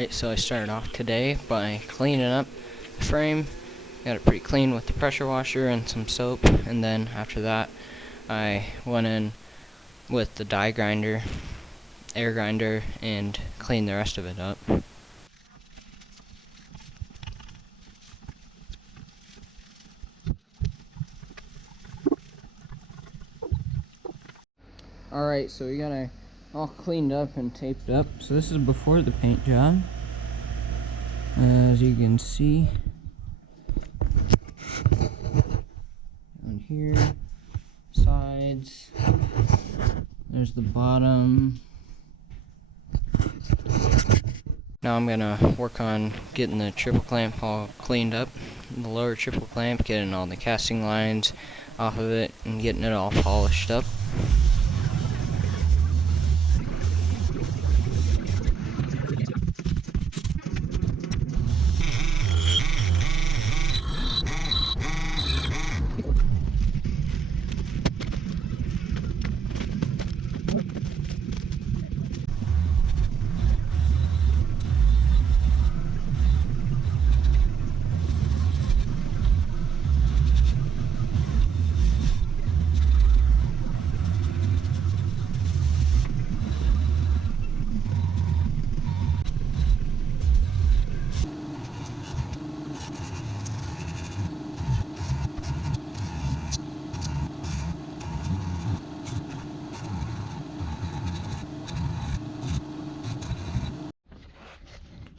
Alright, so I started off today by cleaning up the frame. Got it pretty clean with the pressure washer and some soap, and then after that I went in with the die grinder, air grinder, and cleaned the rest of it up. Alright, so we got it all cleaned up and taped up. So this is before the paint job. As you can see, down here, sides, there's the bottom. Now I'm gonna work on getting the triple clamp all cleaned up, the lower triple clamp, getting all the casting lines off of it and getting it all polished up.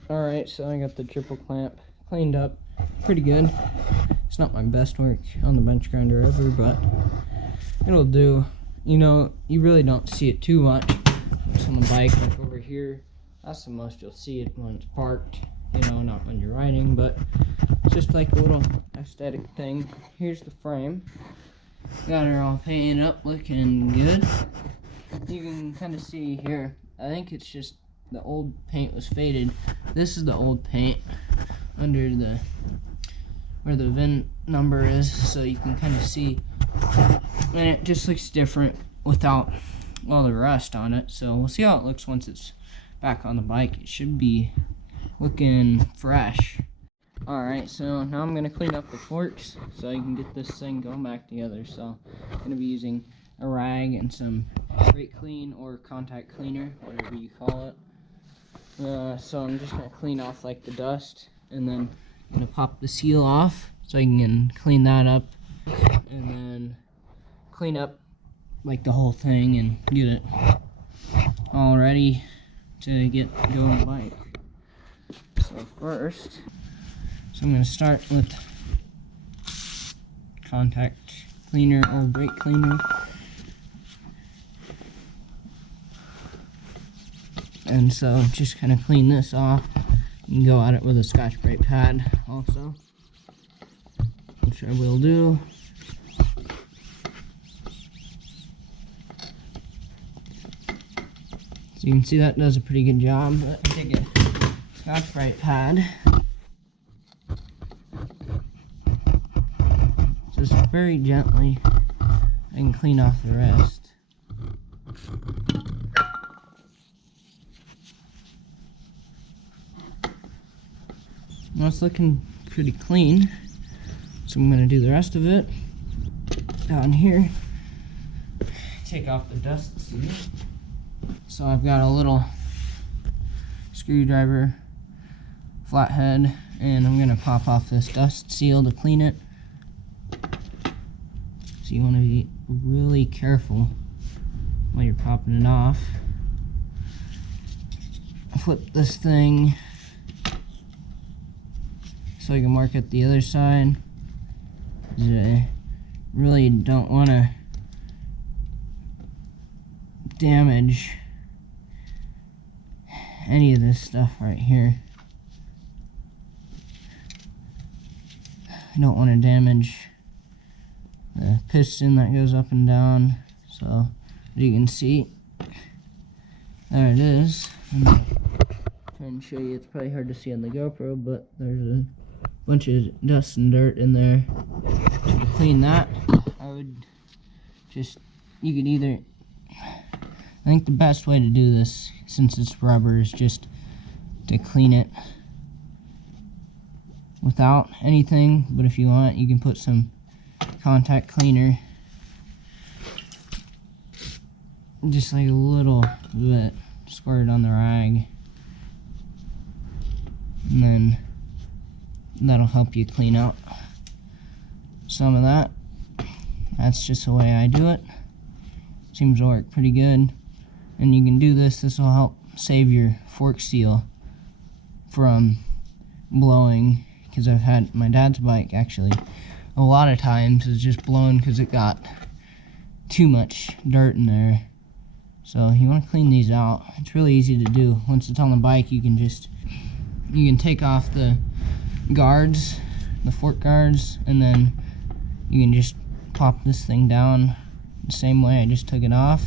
Alright, so I got the triple clamp cleaned up pretty good. It's not my best work on the bench grinder ever, but it'll do. You know, you really don't see it too much. It's on the bike, like over here. That's the most you'll see it when it's parked, you know, not when you're riding, but it's just like a little aesthetic thing. Here's the frame. Got her all painted up, looking good. You can kind of see here, I think it's just the old paint was faded. This is the old paint under the where the VIN number is, so you can kind of see, and it just looks different without all the rust on it. So we'll see how it looks once it's back on the bike. It should be looking fresh. Alright, so now I'm gonna clean up the forks so I can get this thing going back together. So I'm gonna be using a rag and some brake clean or contact cleaner, whatever you call it. So I'm just gonna clean off like the dust, and then I'm gonna pop the seal off so I can clean that up, and then clean up like the whole thing and get it all ready to get going on the bike. So first, I'm gonna start with contact cleaner or brake cleaner. And so just kind of clean this off. You can go at it with a Scotch Brite pad also, which I will do. So you can see that does a pretty good job. But take a Scotch Brite pad. Just very gently and clean off the rest. Well, it's looking pretty clean, so I'm going to do the rest of it down here. Take off the dust seal. So I've got a little screwdriver flathead, and I'm going to pop off this dust seal to clean it. So you want to be really careful while you're popping it off. Flip this thing so I can mark at the other side. I really don't want to damage any of this stuff right here. I don't want to damage the piston that goes up and down. So as you can see, there it is. I'm gonna try and show you. It's probably hard to see on the GoPro, but there's a bunch of dust and dirt in there. To clean that, I would just, you could either, I think the best way to do this, since it's rubber, is just to clean it without anything, but if you want, you can put some contact cleaner, just like a little bit, squirt it on the rag, and then that'll help you clean out some of that. That's just the way I do it. Seems to work pretty good. And you can do this will help save your fork seal from blowing, because I've had my dad's bike actually a lot of times is just blown because it got too much dirt in there. So you want to clean these out. It's really easy to do. Once it's on the bike, you can take off the guards, the fork guards, and then you can just pop this thing down the same way I just took it off.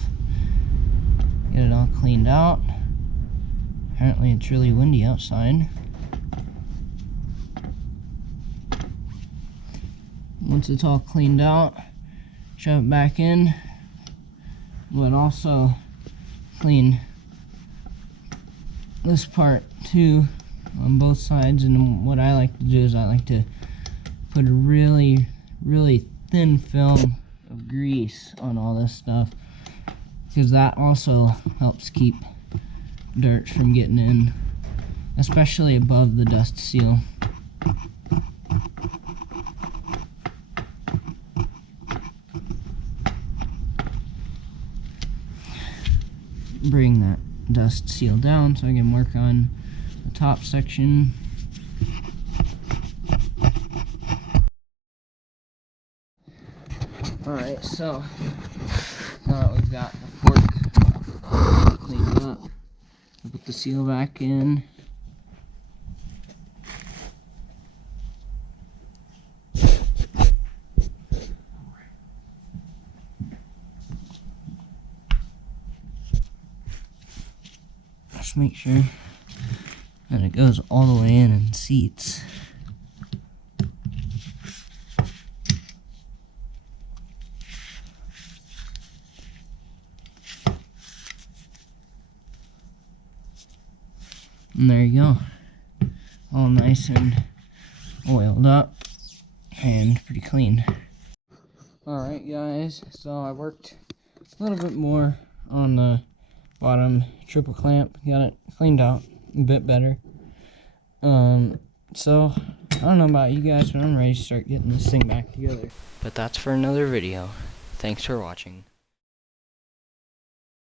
Get it all cleaned out. Apparently it's really windy outside. Once it's all cleaned out, shove it back in, but also clean this part too on both sides. And what I like to do is I like to put a really thin film of grease on all this stuff, because that also helps keep dirt from getting in, especially above the dust seal. Bring that dust seal down so I can work on the top section. Alright, so now that we've got the fork cleaned up, I'll put the seal back in. Just make sure that it goes all the way in and seats. And there you go, all nice and oiled up and pretty clean. Alright guys, so I worked a little bit more on the bottom triple clamp, got it cleaned out a bit better. So I don't know about you guys, but I'm ready to start getting this thing back together. But that's for another video. Thanks for watching.